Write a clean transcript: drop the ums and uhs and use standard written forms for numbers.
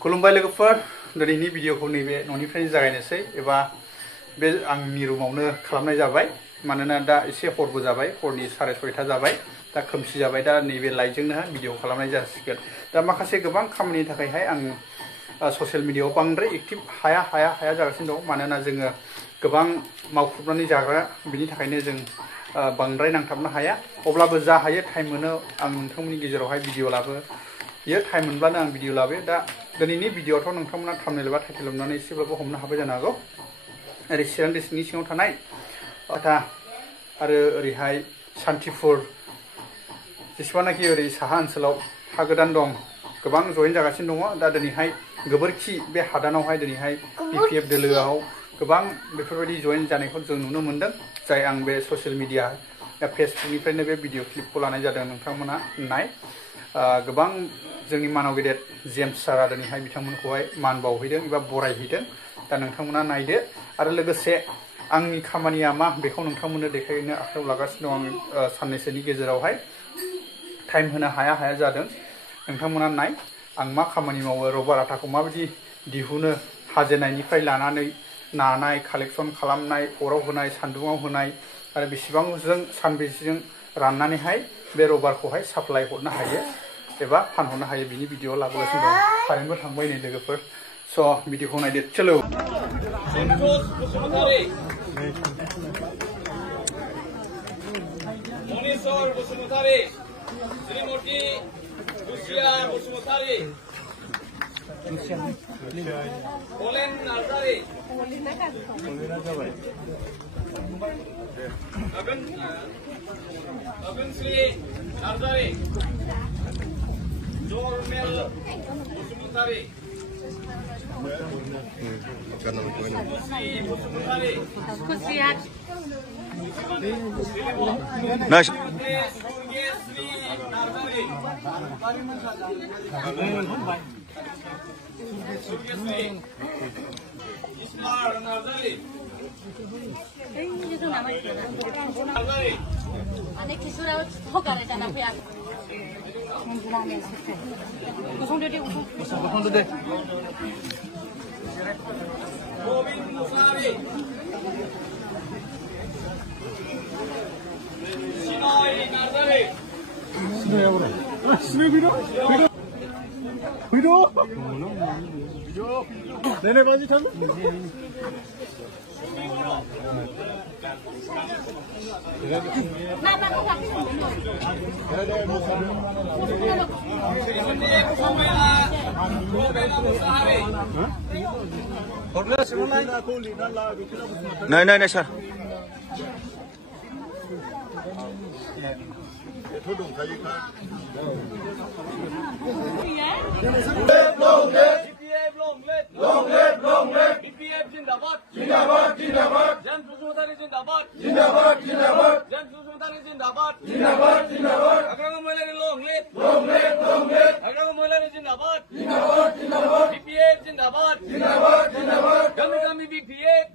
खुलुमबाय लोगोफोर दिनैनि भिडिअखौ नैबे न'निफ्रायनो जागायनोसै एबा बे आंनि रुमावनो खालामनाय जाबाय मानोना दा एसे हरबो जाबाय हरनि 6:30 जाबाय दा खोमसि जाबाय दा नैबे लाइटजोंनो भिडिअ खालामनाय जासिगोन दा माखासे गोबां खामानिनि थाखायहाय आं ससियेल मिडियायाव बांद्राय एक्टिभ हाया जागासिनो दं मानोना जोङो गोबां मावख्रुबनानै जाग्रा बिनि थाखायनो जों बांद्राय नांथाबनो हाया अब्लाबो जा हायो टाइम मोनो आं नोंथांमोननि गेजेरावहाय भिडिअ लाबोयो टाइम मोनब्लानो आं भिडिअ लाबोयो दा दिनैनि भिडिअआवथ' नोंथांमोना थाम्बनेल एबा टाइटेल नुनानै एसेबाबो हमनो हाबाय जानो हागौ ओरै चिरां डिस्ट्रिक्टनि सिङाव थानाय आरो ओरैहाय सान्तिपुर जेसेबांनाखि ओरै साहा ओनसोलाव हा गोदान दं गोबां जयेन जागासिनो दङ दा दिनैहाय गोबोरखि बे हादानावहाय दिनैहाय BPF दोलोआव गोबां बेफोरबायदि जयेन जानायखौ जों नुनो मोनदों जाय आं बे ससियेल मिडिया फेसबुकनिफ्रायनो बे भिडिअ क्लिपखौ लानाय जादों नोंथांमोना नाय गोबां जोंनि मानव गेदेर जेम्स सारा दिनैहाय बिथांमोनखौहाय मान बावहैदों एबा बरायहैदों दा नोंथांमोना नायदो आरो लोगोसे आंनि खामानिया मा बेखौ नोंथांमोननो देखायनो आखायाव लागासिनो दं आं साननैसोनि गेजेरावहाय टाइम होनो हाया जादों नोंथांमोना नाय आं मा खामानि मावो रबार आटाखौ माबायदि दिहुनो हाजेनायनिफ्राय लानानै नानाय कालेक्सन खालामनाय अराव होनाय सान्दुङाव होनाय आरो बेसेबांजों सानबेसेजों राननानैहाय बे रबारखौहाय साप्लाय हरनो हायो एबा फानहरनो हायो बिनि भिडिअ लाबोगासिनो दं कारेन्टबो थांबाय नै लोगोफोर स' भिडिअखौ नायदो चलो मनिस्वर बसुमतारी श्रीमती गुसिया बसुमतारी कलेन नार्जारी अगनश्री नार्जारी जरमेल बसुमतारी बसुमतारी Nice. 내내 많이 타고? नहीं सर Long live BPF जिंदाबाद जिंदाबाद जिंदाबाद जेम्स बसुमतारी जिंदाबाद जिंदाबाद जिंदाबाद जेम्स बसुमतारी जिंदाबाद जिंदाबाद जिंदाबाद अग्रगामी महिलारी long live अग्रगामी महिलारी जिंदाबाद जिंदाबाद जिंदाबाद BPF जिंदाबाद जिंदाबाद जिंदाबाद गामी BPF